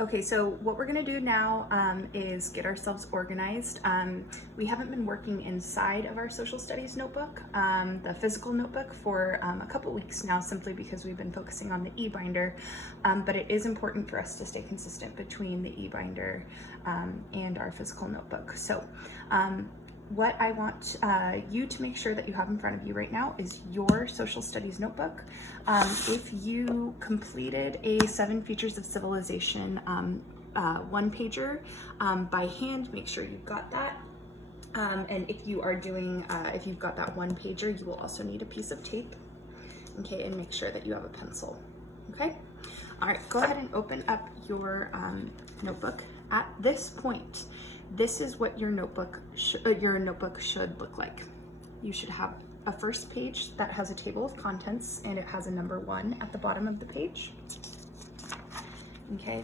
Okay, so what we're gonna do now is get ourselves organized. We haven't been working inside of our social studies notebook, the physical notebook, for a couple weeks now, simply because we've been focusing on the e-binder, but it is important for us to stay consistent between the e-binder and our physical notebook. So what I want you to make sure that you have in front of you right now is your social studies notebook. If you completed a 7 Features of Civilization one pager by hand, make sure you've got that. And if you are doing, if you've got that one pager, you will also need a piece of tape. Okay, and make sure that you have a pencil. Okay, all right, go ahead and open up your notebook. At this point, this is what your notebook should look like. You should have a first page that has a table of contents, and it has a number 1 at the bottom of the page. Okay,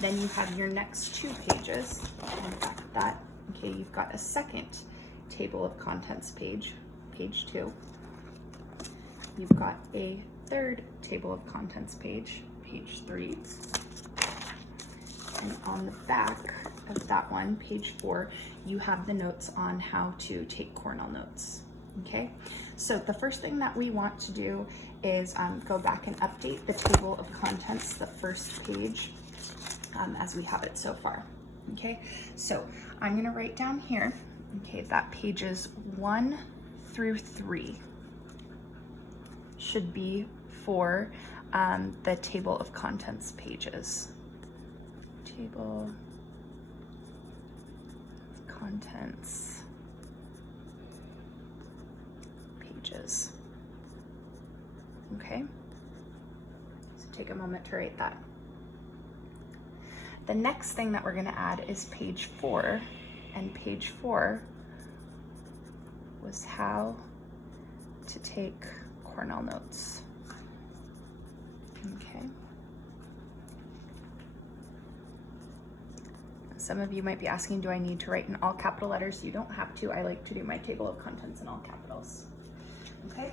then you have your next 2 pages on the back of that. Okay, you've got a second table of contents page, page 2. You've got a third table of contents page, page 3. And on the back of that one, page 4, you have the notes on how to take Cornell notes. Okay, so the first thing that we want to do is go back and update the table of contents, the first page, as we have it so far. Okay, so I'm going to write down here, okay, that pages 1 through 3 should be for the table of contents pages. Table of contents pages. Okay, so take a moment to write that. The next thing that we're going to add is page 4, and page 4 was how to take Cornell notes. Okay. Some of you might be asking, do I need to write in all capital letters? You don't have to. I like to do my table of contents in all capitals. Okay.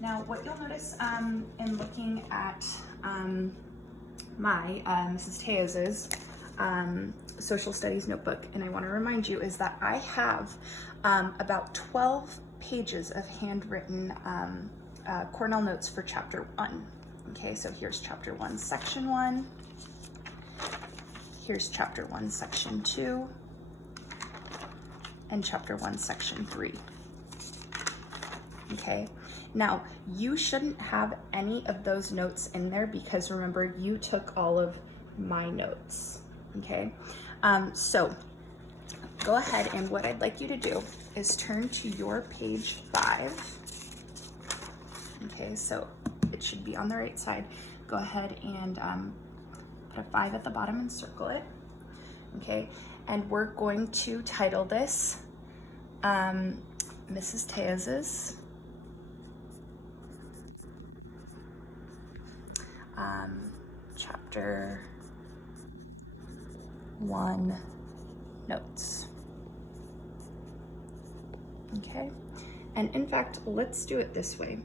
Now, what you'll notice in looking at my Mrs. Teos's social studies notebook, and I want to remind you, is that I have about 12 pages of handwritten Cornell notes for chapter 1. Okay, so here's chapter 1, section 1. Here's chapter 1, section 2, and chapter 1, section 3. Okay, now you shouldn't have any of those notes in there because remember, you took all of my notes. Okay, so go ahead, and what I'd like you to do is turn to your page 5. Okay, so it should be on the right side. Go ahead and put a 5 at the bottom and circle it. Okay, and we're going to title this Mrs. Teos's chapter 1 notes. Okay, and in fact, let's do it this way.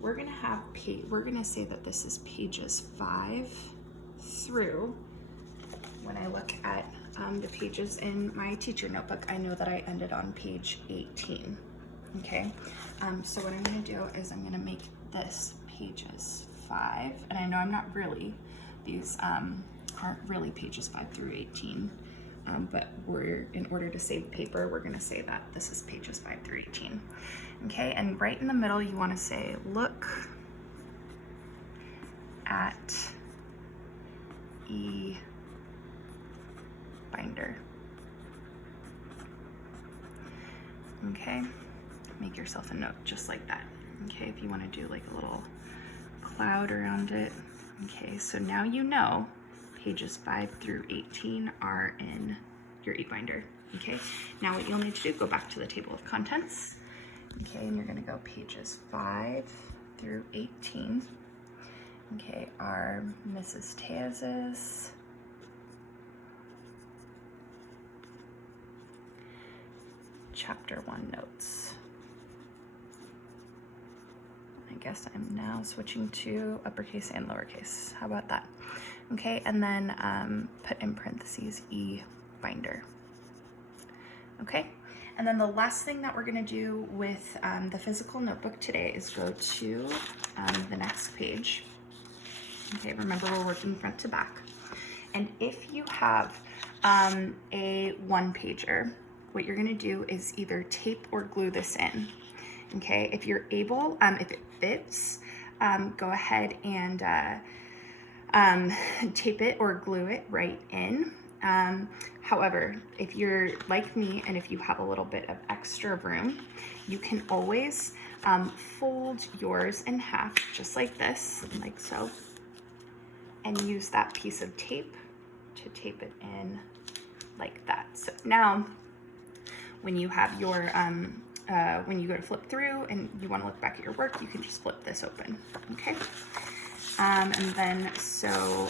We're gonna say that this is pages 5 through, when I look at the pages in my teacher notebook, I know that I ended on page 18. Okay, so what I'm gonna do is I'm gonna make this pages 5, and I know I'm not really, these aren't really pages 5 through 18, but in order to save paper, we're gonna say that this is pages 5 through 18. Okay, and right in the middle, you wanna say, look at e-binder. Okay, make yourself a note just like that. Okay, if you wanna do like a little cloud around it. Okay, so now you know pages 5 through 18 are in your e-binder. Okay, now what you'll need to do, go back to the table of contents. Okay, and you're gonna go pages 5 through 18. Okay, are Mrs. Teos's chapter 1 notes. I guess I'm now switching to uppercase and lowercase. How about that? Okay, and then put in parentheses E binder. Okay, and then the last thing that we're gonna do with the physical notebook today is go to the next page. Okay, remember we're working front to back. And if you have a one-pager, what you're gonna do is either tape or glue this in. Okay, if you're able, if it fits, go ahead and tape it or glue it right in. However, if you're like me and if you have a little bit of extra room, you can always fold yours in half just like this, like so, and use that piece of tape to tape it in like that. So now when you have your when you go to flip through and you want to look back at your work, you can just flip this open. Okay, and then so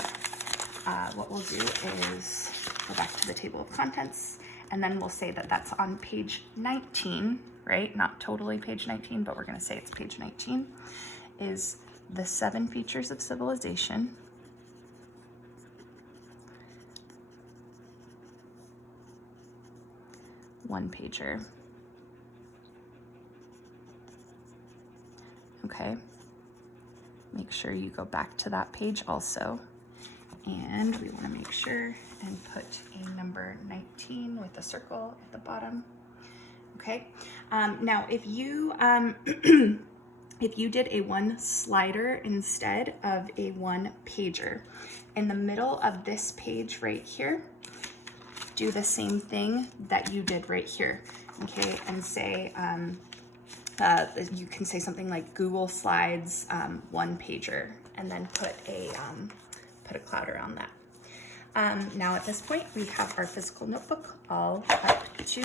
what we'll do is go back to the table of contents, and then we'll say that that's on page 19, right? Not totally page 19, but we're going to say it's page 19, is the 7 features of civilization. One pager. Okay. Make sure you go back to that page also. And we want to make sure and put a number 19 with a circle at the bottom. Okay. Now, if you if you did a one slider instead of a one pager, in the middle of this page right here, do the same thing that you did right here. Okay, and say you can say something like Google Slides one pager, and then put a cloud around that. Now at this point, we have our physical notebook all up to